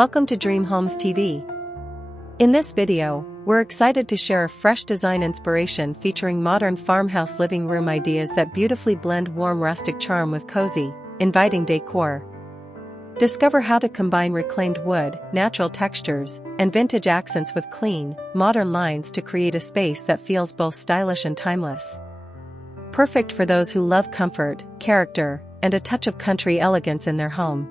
Welcome to Dream Homes TV. In this video, we're excited to share a fresh design inspiration featuring modern farmhouse living room ideas that beautifully blend warm rustic charm with cozy, inviting decor. Discover how to combine reclaimed wood, natural textures, and vintage accents with clean, modern lines to create a space that feels both stylish and timeless. Perfect for those who love comfort, character, and a touch of country elegance in their home.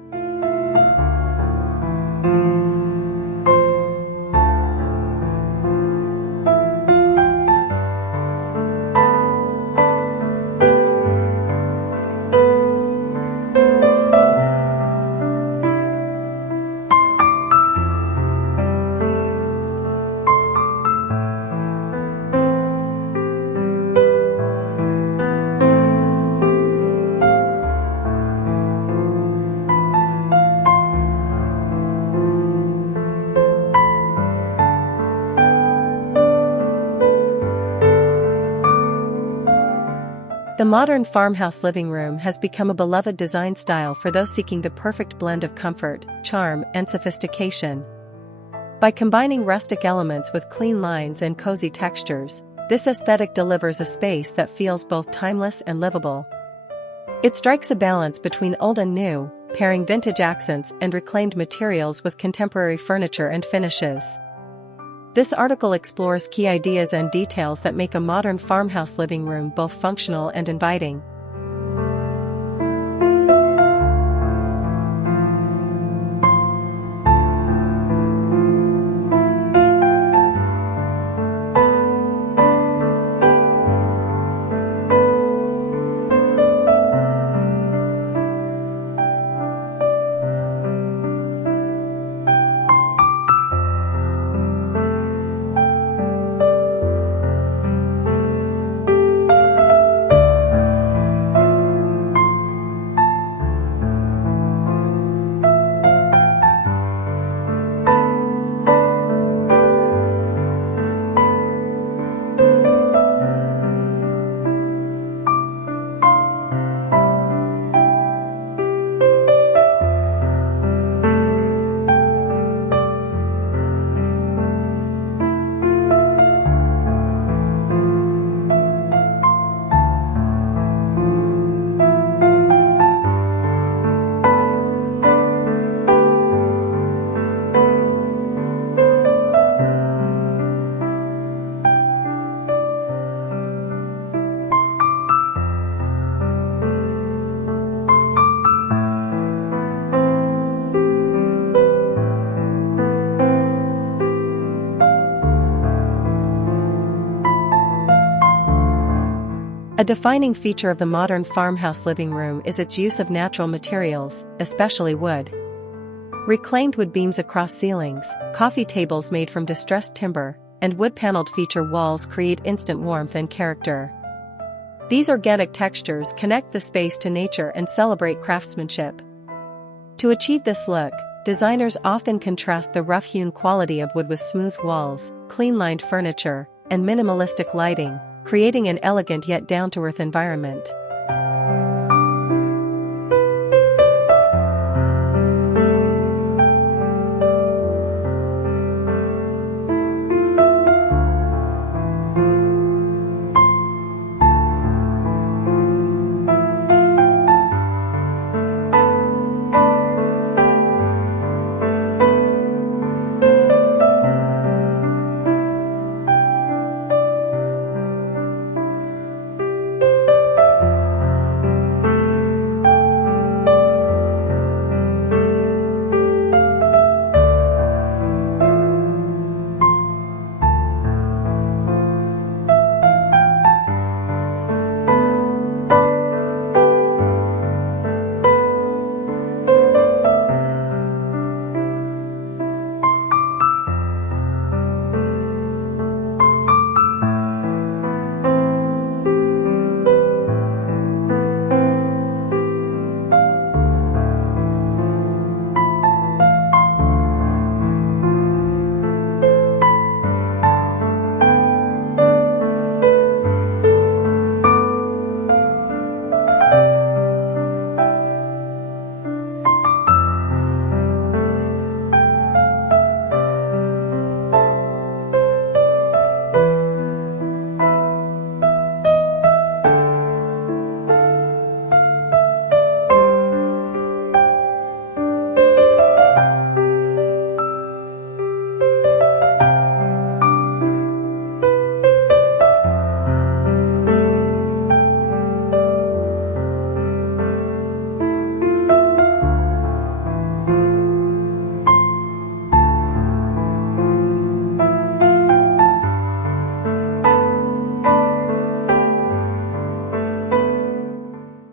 The modern farmhouse living room has become a beloved design style for those seeking the perfect blend of comfort, charm, and sophistication. By combining rustic elements with clean lines and cozy textures, this aesthetic delivers a space that feels both timeless and livable. It strikes a balance between old and new, pairing vintage accents and reclaimed materials with contemporary furniture and finishes. This article explores key ideas and details that make a modern farmhouse living room both functional and inviting. A defining feature of the modern farmhouse living room is its use of natural materials, especially wood. Reclaimed wood beams across ceilings, coffee tables made from distressed timber, and wood-paneled feature walls create instant warmth and character. These organic textures connect the space to nature and celebrate craftsmanship. To achieve this look, designers often contrast the rough-hewn quality of wood with smooth walls, clean-lined furniture, and minimalistic lighting, creating an elegant yet down-to-earth environment.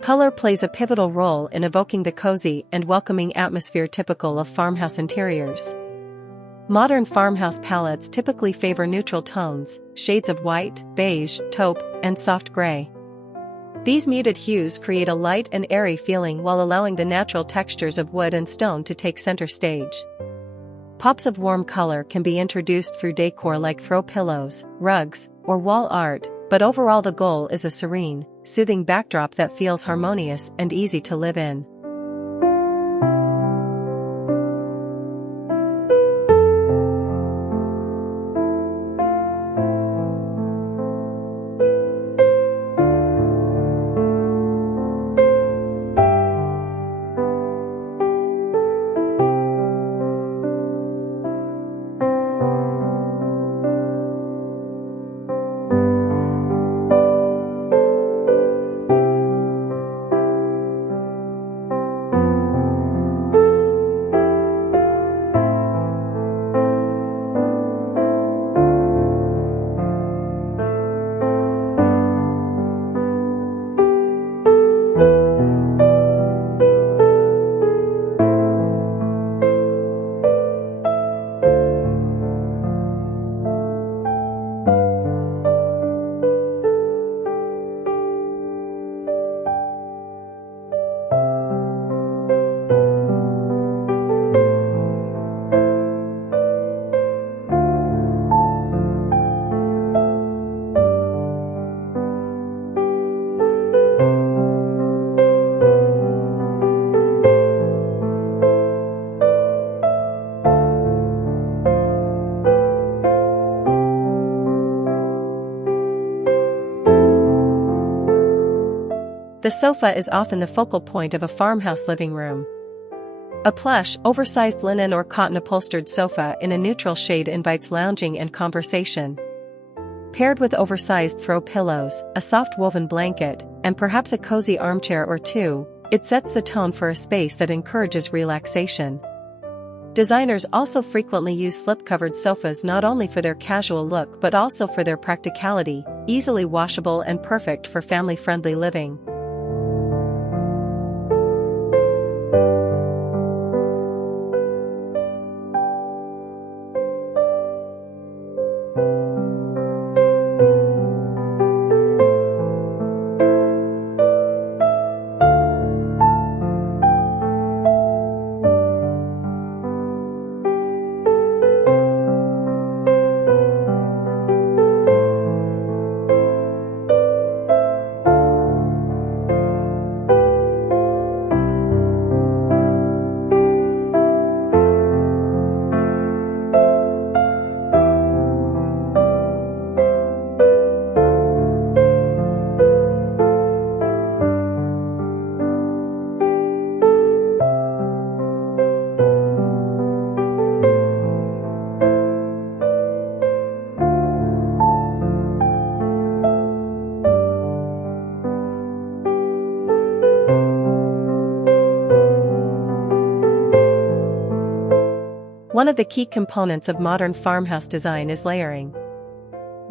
Color plays a pivotal role in evoking the cozy and welcoming atmosphere typical of farmhouse interiors. Modern farmhouse palettes typically favor neutral tones, shades of white, beige, taupe, and soft gray. These muted hues create a light and airy feeling while allowing the natural textures of wood and stone to take center stage. Pops of warm color can be introduced through decor like throw pillows, rugs, or wall art, but overall the goal is a serene, soothing backdrop that feels harmonious and easy to live in. The sofa is often the focal point of a farmhouse living room. A plush, oversized linen or cotton upholstered sofa in a neutral shade invites lounging and conversation. Paired with oversized throw pillows, a soft woven blanket, and perhaps a cozy armchair or two, it sets the tone for a space that encourages relaxation. Designers also frequently use slip-covered sofas not only for their casual look but also for their practicality, easily washable and perfect for family-friendly living. One of the key components of modern farmhouse design is layering.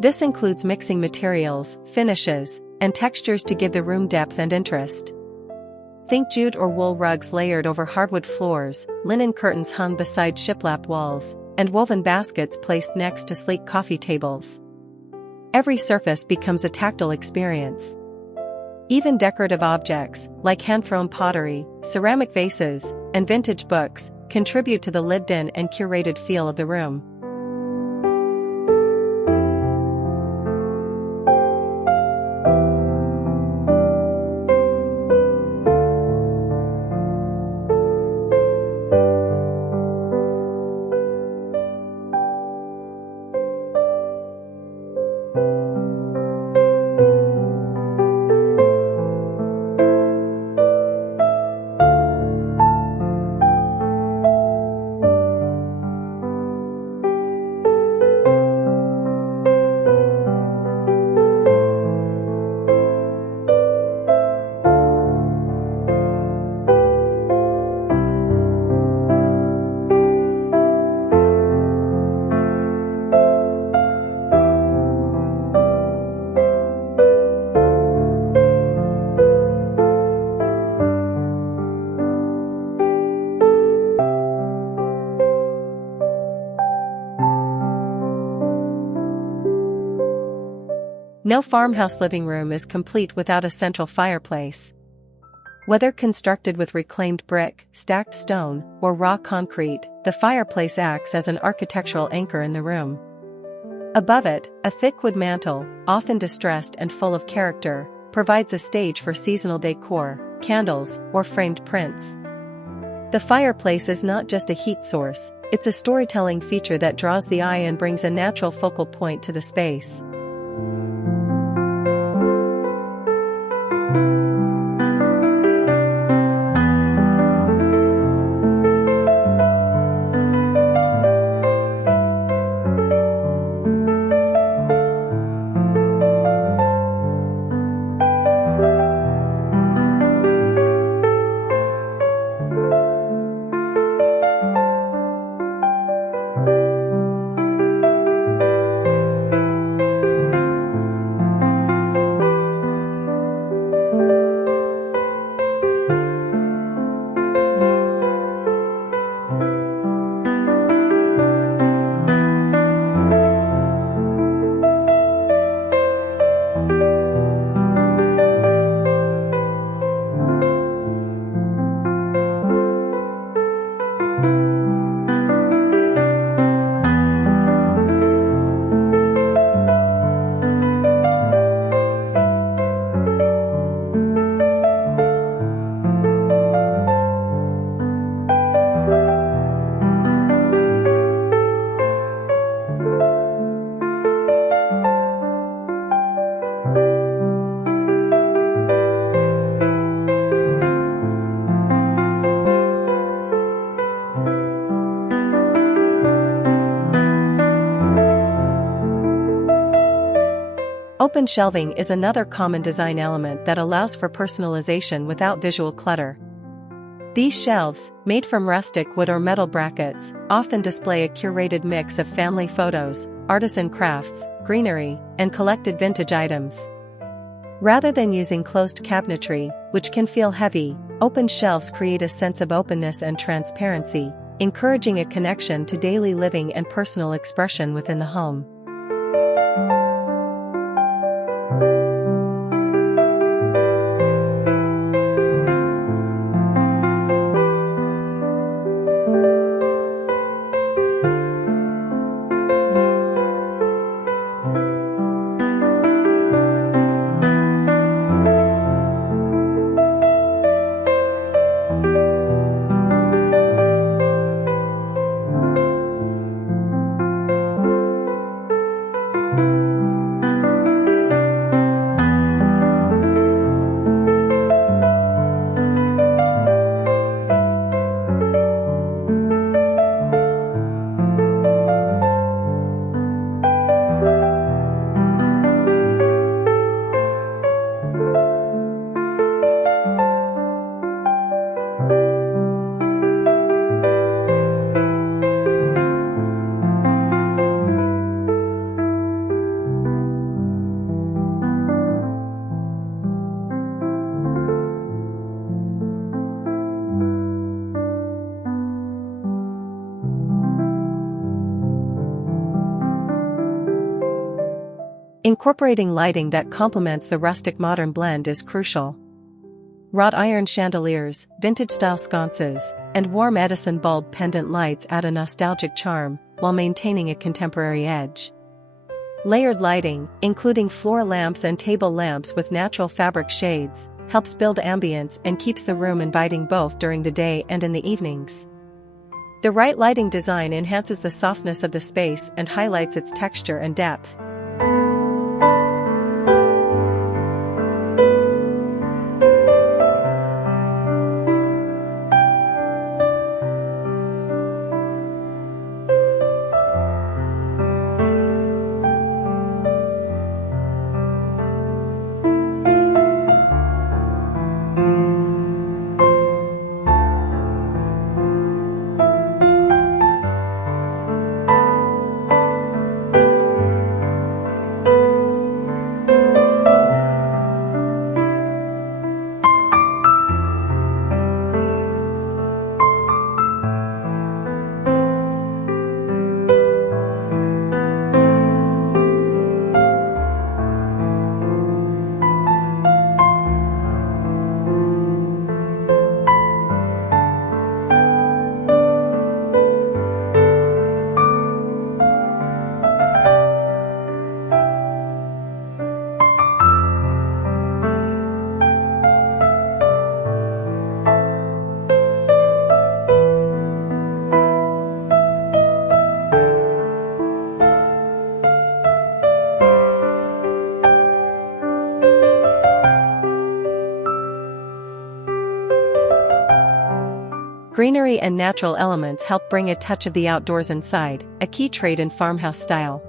This includes mixing materials, finishes, and textures to give the room depth and interest. Think jute or wool rugs layered over hardwood floors, linen curtains hung beside shiplap walls, and woven baskets placed next to sleek coffee tables. Every surface becomes a tactile experience. Even decorative objects, like hand-thrown pottery, ceramic vases, and vintage books, contribute to the lived-in and curated feel of the room. No farmhouse living room is complete without a central fireplace. Whether constructed with reclaimed brick, stacked stone, or raw concrete, the fireplace acts as an architectural anchor in the room. Above it, a thick wood mantel, often distressed and full of character, provides a stage for seasonal decor, candles, or framed prints. The fireplace is not just a heat source, it's a storytelling feature that draws the eye and brings a natural focal point to the space. Open shelving is another common design element that allows for personalization without visual clutter. These shelves, made from rustic wood or metal brackets, often display a curated mix of family photos, artisan crafts, greenery, and collected vintage items. Rather than using closed cabinetry, which can feel heavy, open shelves create a sense of openness and transparency, encouraging a connection to daily living and personal expression within the home. Incorporating lighting that complements the rustic modern blend is crucial. Wrought iron chandeliers, vintage-style sconces, and warm Edison bulb pendant lights add a nostalgic charm, while maintaining a contemporary edge. Layered lighting, including floor lamps and table lamps with natural fabric shades, helps build ambience and keeps the room inviting both during the day and in the evenings. The right lighting design enhances the softness of the space and highlights its texture and depth. Greenery and natural elements help bring a touch of the outdoors inside, a key trait in farmhouse style.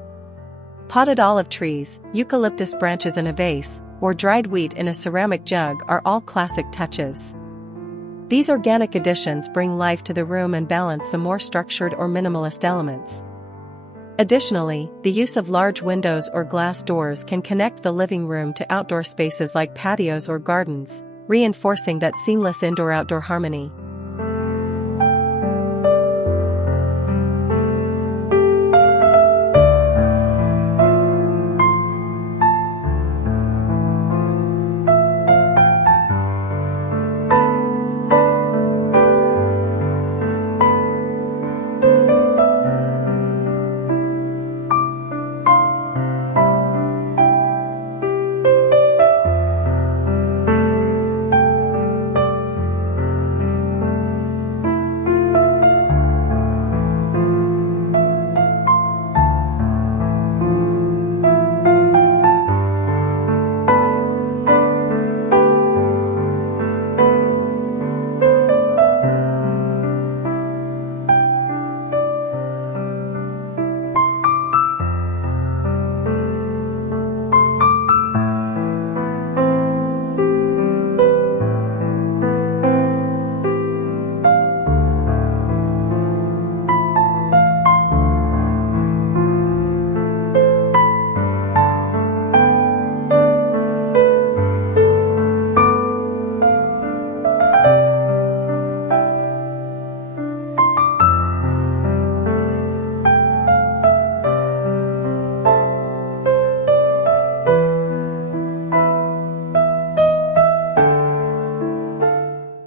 Potted olive trees, eucalyptus branches in a vase, or dried wheat in a ceramic jug are all classic touches. These organic additions bring life to the room and balance the more structured or minimalist elements. Additionally, the use of large windows or glass doors can connect the living room to outdoor spaces like patios or gardens, reinforcing that seamless indoor-outdoor harmony.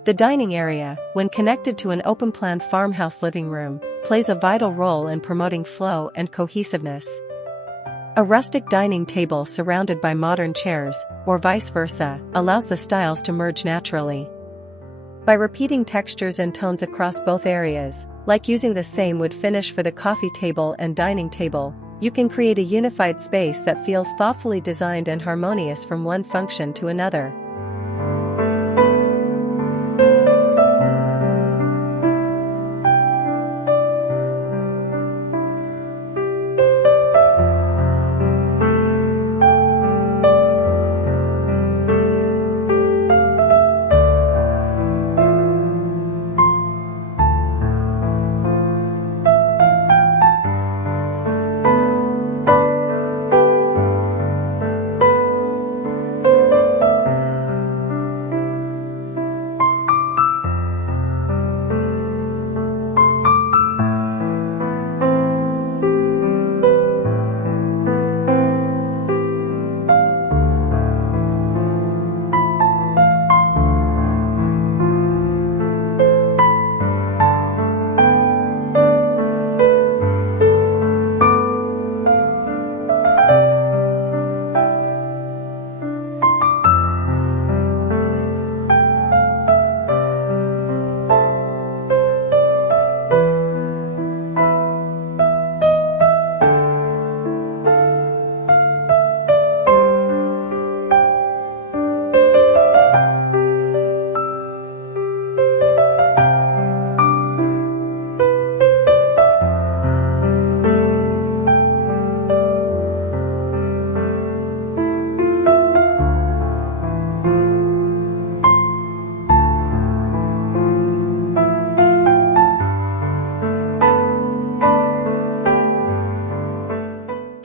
The dining area, when connected to an open-plan farmhouse living room, plays a vital role in promoting flow and cohesiveness. A rustic dining table surrounded by modern chairs, or vice versa, allows the styles to merge naturally. By repeating textures and tones across both areas, like using the same wood finish for the coffee table and dining table, you can create a unified space that feels thoughtfully designed and harmonious from one function to another.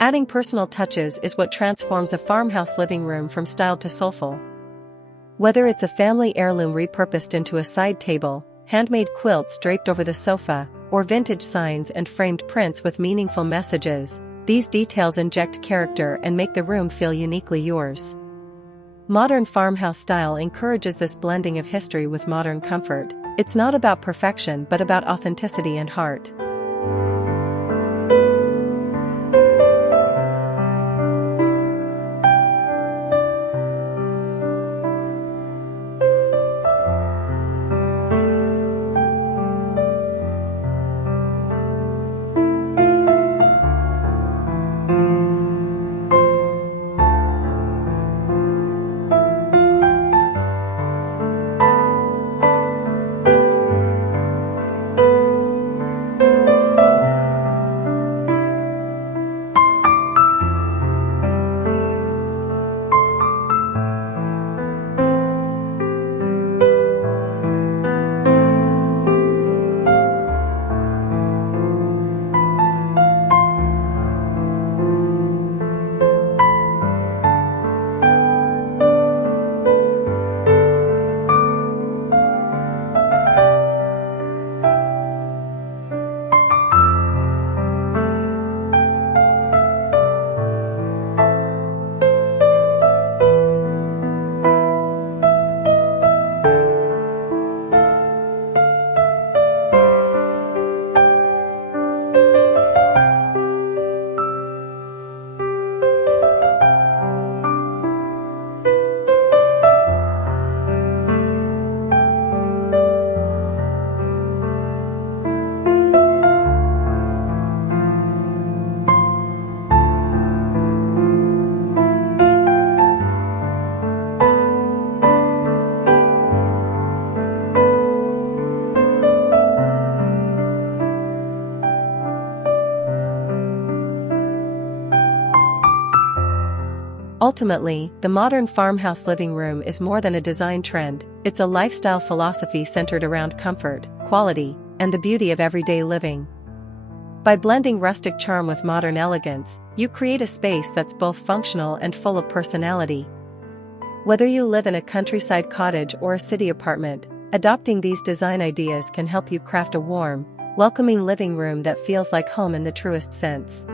Adding personal touches is what transforms a farmhouse living room from styled to soulful. Whether it's a family heirloom repurposed into a side table, handmade quilts draped over the sofa, or vintage signs and framed prints with meaningful messages, these details inject character and make the room feel uniquely yours. Modern farmhouse style encourages this blending of history with modern comfort. It's not about perfection but about authenticity and heart. Ultimately, the modern farmhouse living room is more than a design trend, it's a lifestyle philosophy centered around comfort, quality, and the beauty of everyday living. By blending rustic charm with modern elegance, you create a space that's both functional and full of personality. Whether you live in a countryside cottage or a city apartment, adopting these design ideas can help you craft a warm, welcoming living room that feels like home in the truest sense.